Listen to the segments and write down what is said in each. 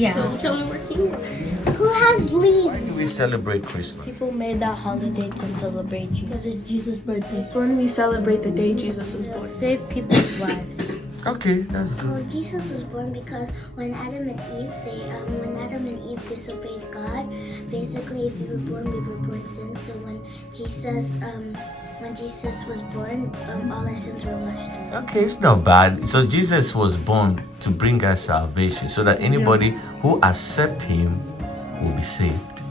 Yeah. So tell me where Cmia. Who has leads? Why do we celebrate Christmas? People made that holiday to celebrate Jesus. Because it's Jesus' birthday. It's when we celebrate the day Jesus was born. Save people's lives. Okay, that's good. Oh, Jesus was born because when Adam and Eve disobeyed God, basically if we were born sin. So when Jesus was born, all our sins were washed away. Okay, it's not bad. So Jesus was born to bring us salvation so that anybody who accepts him will be saved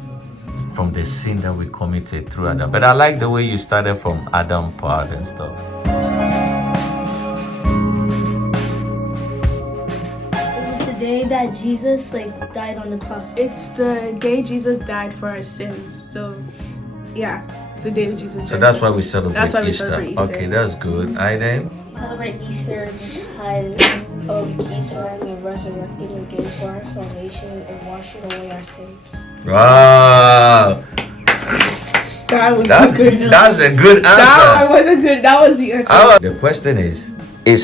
from the sin that we committed through Adam. But I like the way you started from Adam part and stuff. Day that Jesus died on the cross. It's the day Jesus died for our sins. So, yeah, it's the day that Jesus died. So that's why we celebrate That's why we Easter. celebrate Easter. Okay, that's good. I then. Celebrate Easter because Jesus and resurrected again for our salvation and washing away our sins. Wow. That's good. That's a good answer. That wasn't good. That was the answer. The question is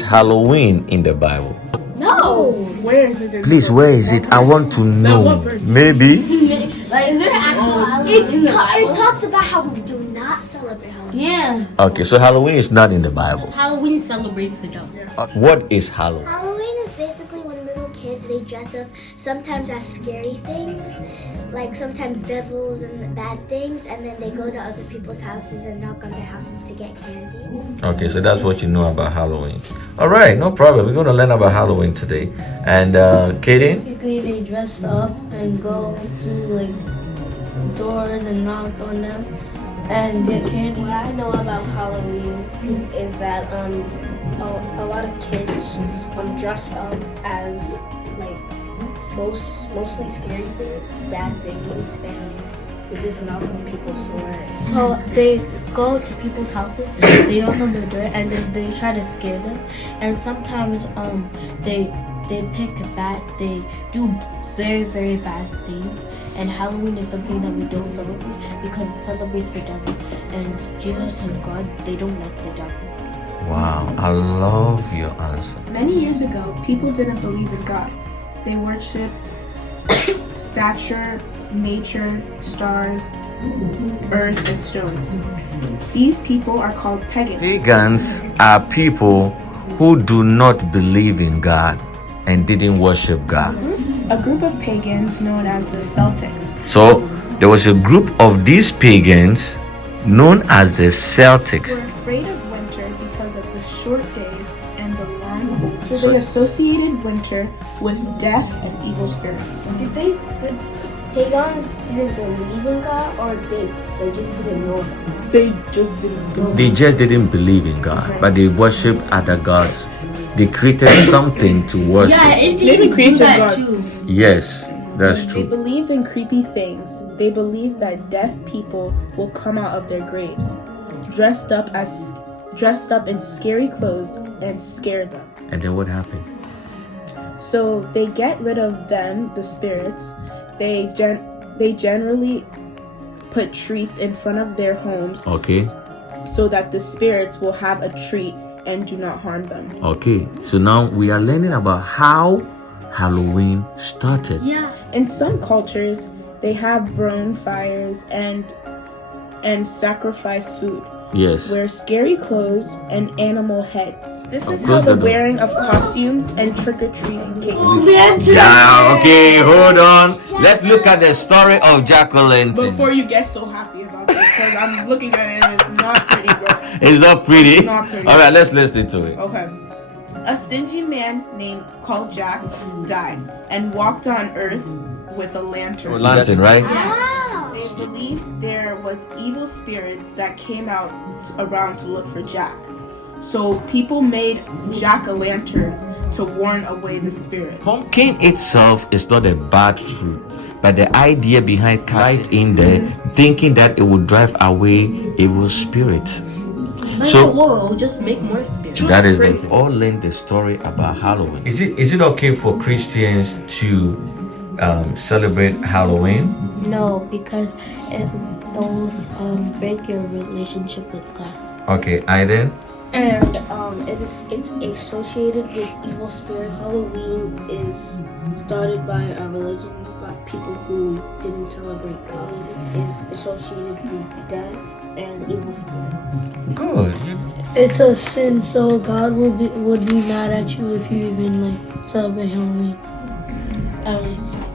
Halloween in the Bible? No. Where is it? Please, where is it? I want to know. Maybe. Is there actual Halloween? It talks about how we do not celebrate Halloween. Yeah. Okay, so Halloween is not in the Bible. Halloween celebrates the devil. What is Halloween? Halloween is basically when little kids, they dress up sometimes as scary things, like sometimes devils and bad things, and then they go to other people's houses and knock on their houses to get candy. Okay, so that's what you know about Halloween. All right, no problem. We're going to learn about Halloween today. And Katie? Basically, they dress up and go to doors and knock on them and get candy. What I know about Halloween is that a lot of kids dress up as mostly scary things, bad things, and they just knock on people's doors. So they go to people's houses, they knock on their door, and then they try to scare them. And sometimes they pick a bat. They do very, very bad things. And Halloween is something that we don't celebrate because it celebrates the devil. And Jesus and God, they don't like the devil. Wow, I love your answer. Many years ago, people didn't believe in God. They worshipped stature, nature, stars, earth, and stones. These people are called pagans. Pagans are people who do not believe in God and didn't worship God. A group of pagans known as the Celtics. So there was a group of these pagans known as the Celtics. Were afraid of winter because of the short days and the long cold. So they associated winter with death and evil spirits. The pagans didn't believe in God, or they just didn't know God? They just didn't know. They just didn't believe in God, but they worshipped other gods. They created something to worship. Yeah, Maybe Indians do created that God. too. Yes, that's They true. believed in creepy things. They believed that deaf people will come out of their graves, dressed up in scary clothes, and scare them. And then what happened? So they get rid of them, the spirits. They generally put treats in front of their homes, Okay. so that the spirits will have a treat and do not harm them. Okay, so now we are learning about how Halloween started. Yeah. In some cultures, they have bonfires and sacrifice food. Yes. Wear scary clothes and animal heads. This is how close the the door. wearing of costumes and trick-or-treating came. Yeah, okay, hold on. Let's look at the story of Jack-o'-lantern. Before you get so happy about this, because I'm looking at it and it's not pretty, bro. It's not pretty. It's not pretty. All right, let's listen to it. Okay. A stingy man called Jack died and walked on earth with a lantern. Lantern, right? Wow. They believed there was evil spirits that came out around to look for Jack. So people made jack-o'-lanterns to warn away the spirits. Pumpkin itself is not a bad fruit, but the idea behind right in there, thinking that it would drive away evil spirits. So Whoa, just make more spirits. that is the all learned the story about Halloween. Is it okay for Christians to celebrate Halloween? No, because it will break your relationship with God. Okay, Aiden. And it's associated with evil spirits. Halloween is started by a religion by people who didn't celebrate God. It's associated with death and evil spirits. Good. It's a sin, so God would be mad at you if you even like celebrate Halloween.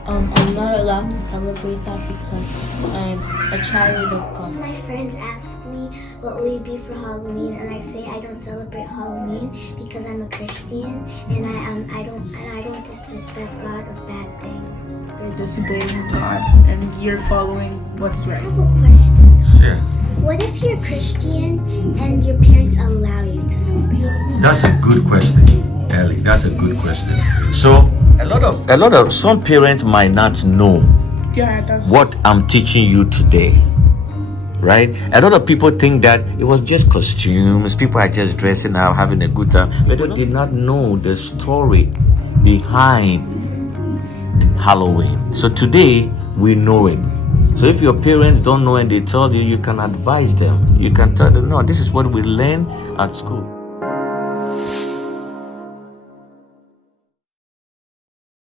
I'm not allowed to celebrate that because I'm a child of God. My friends ask me what will you be for Halloween, and I say I don't celebrate Halloween because I'm a Christian, and I don't disrespect God of bad things. They're disobeying God, and you're following what's I right. have a question. Sure. What if you're Christian and your parents allow you to celebrate Halloween? That's a good question, Ellie. That's a good question. So a lot of some parents might not know Yeah, that's what I'm teaching you today. Right? A lot of people think that it was just costumes, people are just dressing up, having a good time, but they did not know the story behind Halloween. So today we know it. So if your parents don't know and they tell you, you can advise them. You can tell them, no, this is what we learn at school.